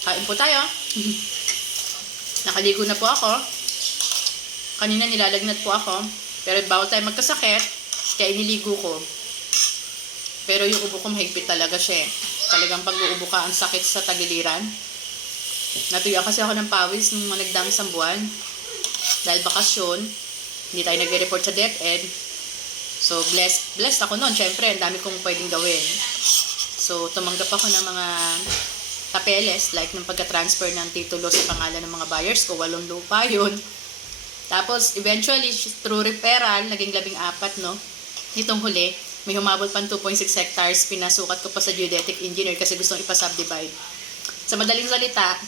Kain po tayo. Nakaligo na po ako. Kanina nilalagnat po ako. Pero bawal tayo magkasakit. Kaya iniligo ko. Pero yung ubo ko mahigpit talaga siya eh. Talagang pag uubo ka, ang sakit sa tagiliran. Natuyo kasi ako ng pawis nung mga nagdang isang buwan. Dahil bakasyon, hindi tayo nagre-report sa DepEd. So, blessed, blessed ako noon. Siyempre, ang dami kong pwedeng gawin. So, tumanggap ako ng mga papeles, like ng pagka-transfer ng titulo sa pangalan ng mga buyers ko, walong lupa yun. Tapos, eventually, through referral, naging labing apat, no? Nitong huli, may humabol pang 2.6 hectares, pinasukat ko pa sa geodetic engineer kasi gustong ipasubdivide. Sa madaling salita,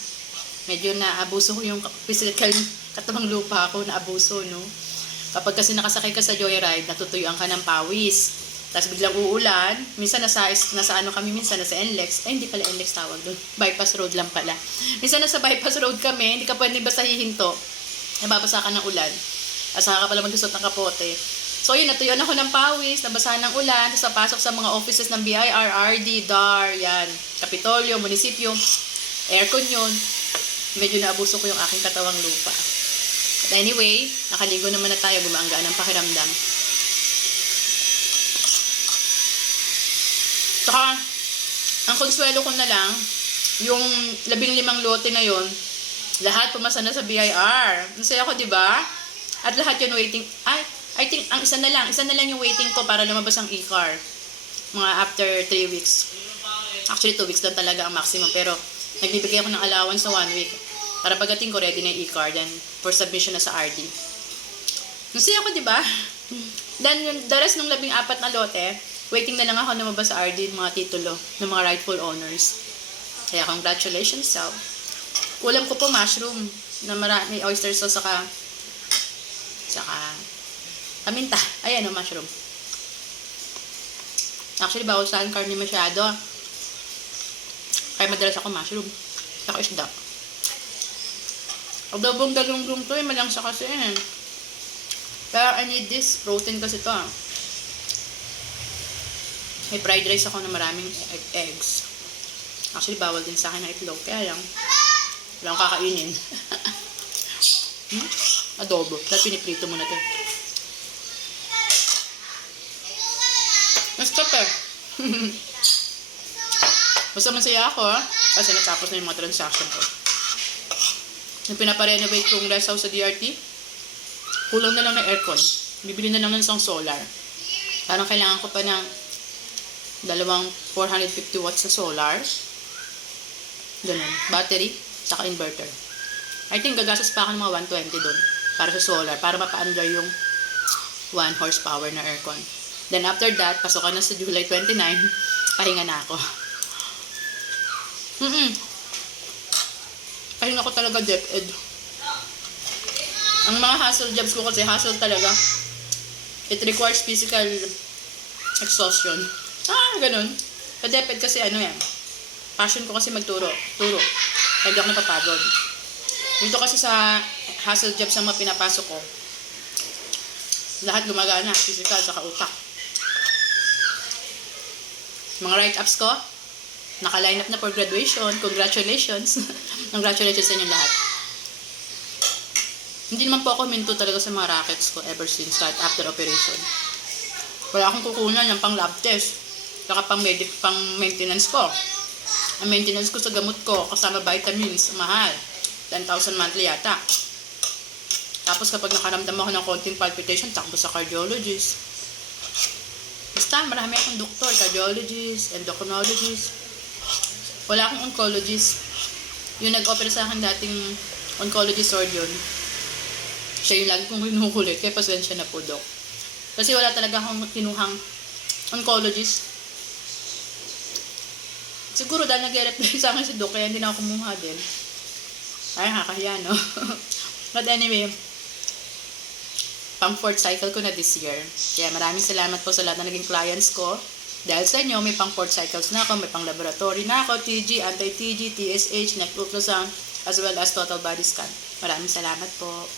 medyo naabuso ko yung physical katamang lupa ko, naabuso, no? Kapag kasi nakasakay ka sa joyride, natutuyuan ka ng pawis. Tapos biglang uulan, minsan nasa, nasa ano kami, minsan nasa NLEX. Ay, hindi pala NLEX tawag doon. Bypass road lang pala. Minsan nasa bypass road kami, hindi ka pwede basta hihinto. Nababasa ka ng ulan. Asa ka pala magsusot ng kapote. So yun, natuyuan ako ng pawis, nabasa ng ulan, tapos napasok sa mga offices ng BIR, RD, DAR, yan, Kapitolyo, Munisipyo, aircon yun. Medyo naabuso ko yung aking katawang lupa. But anyway, nakaligo naman na tayo, gumaanggaan ang pakiramdam. Tsaka, ang konsuelo ko na lang, yung labing limang lote na yon lahat pumasa na sa BIR. Ang ko, di ba? At lahat yun waiting. Ay, I think, ang isa na lang, isa na lang yung waiting ko para lumabas ang e-car. Mga after 3 weeks. Actually, 2 weeks lang talaga ang maximum. Pero, nagbibigay ako ng allowance na 1 week. Para pagdating ko, ready na yung e-car. Then, for submission na sa RD. Nasaya ko, di ba? Then, yung the rest ng labing apat na lote, waiting na lang ako na mabasa sa RD ng mga titulo ng mga rightful owners. Kaya congratulations, so. Ulam ko po mushroom na marami oyster sauce saka saka paminta. Ayan o, mushroom. Actually, bawal sa akin karne masyado. Kaya madalas ako mushroom. Saka isda. Adobong galunggong to eh, malangsa kasi eh. Pero I need this. Protein kasi to ah. May fried rice ako na maraming egg- eggs. Actually, bawal din sa akin ng itlog. Kaya lang, walang kakainin. hmm? Adobo. Tapos piniprito mo na to. Mas eh. Basta masaya ako ha. Kasi natapos na yung mga transaction ko. Yung pinaparenovate kong rest house sa DRT, kulang na lang ng aircon. Bibili na lang ng isang solar. Parang kailangan ko pa ng dalawang 450 watts sa solar. Ganun. Battery, saka inverter. I think gagastos pa ako ng mga 120 doon para sa solar, para mapa-under yung 1 horsepower na aircon. Then after that, pasok na sa July 29, pahinga na ako. Mm-mm. Pahinga ko talaga DepEd. Ang mga hustle jobs ko kasi hustle talaga. It requires physical exhaustion. Ah, ganun. Sa DepEd kasi ano yan. Passion ko kasi magturo. Turo. Hindi ako napapagod. Dito kasi sa hustle jobs na mga pinapasok ko, lahat gumagana. Physical, saka utak. Mga write-ups ko, naka-line up na for graduation. Congratulations. Congratulations sa inyo lahat. Hindi naman po ako minto talaga sa mga rackets ko ever since right after operation. Wala akong kukunan yung pang lab test. Saka pang, medic, pang maintenance ko. Ang maintenance ko sa gamot ko, kasama vitamins, mahal. 10,000 monthly yata. Tapos kapag nakaramdam ako ng konting palpitation, takbo sa cardiologist. Basta, marami akong doktor, cardiologist, endocrinologist. Wala akong oncologist. Yung nag-opera sa akin dating oncologist surgeon, siya yung lagi kong kinukulit, kaya pasensya na po, Dok. Kasi wala talaga akong kinuhang oncologist. Siguro dahil nag-reply sa akin si Doc, kaya hindi na ako kumuha din. Ay, nakakahiya, no? But anyway, pang fourth cycle ko na this year. Kaya maraming salamat po sa lahat na naging clients ko. Dahil sa inyo, may pang fourth cycles na ako, may pang laboratory na ako, TG, anti-TG, TSH, neck ultrasound, as well as total body scan. Maraming salamat po.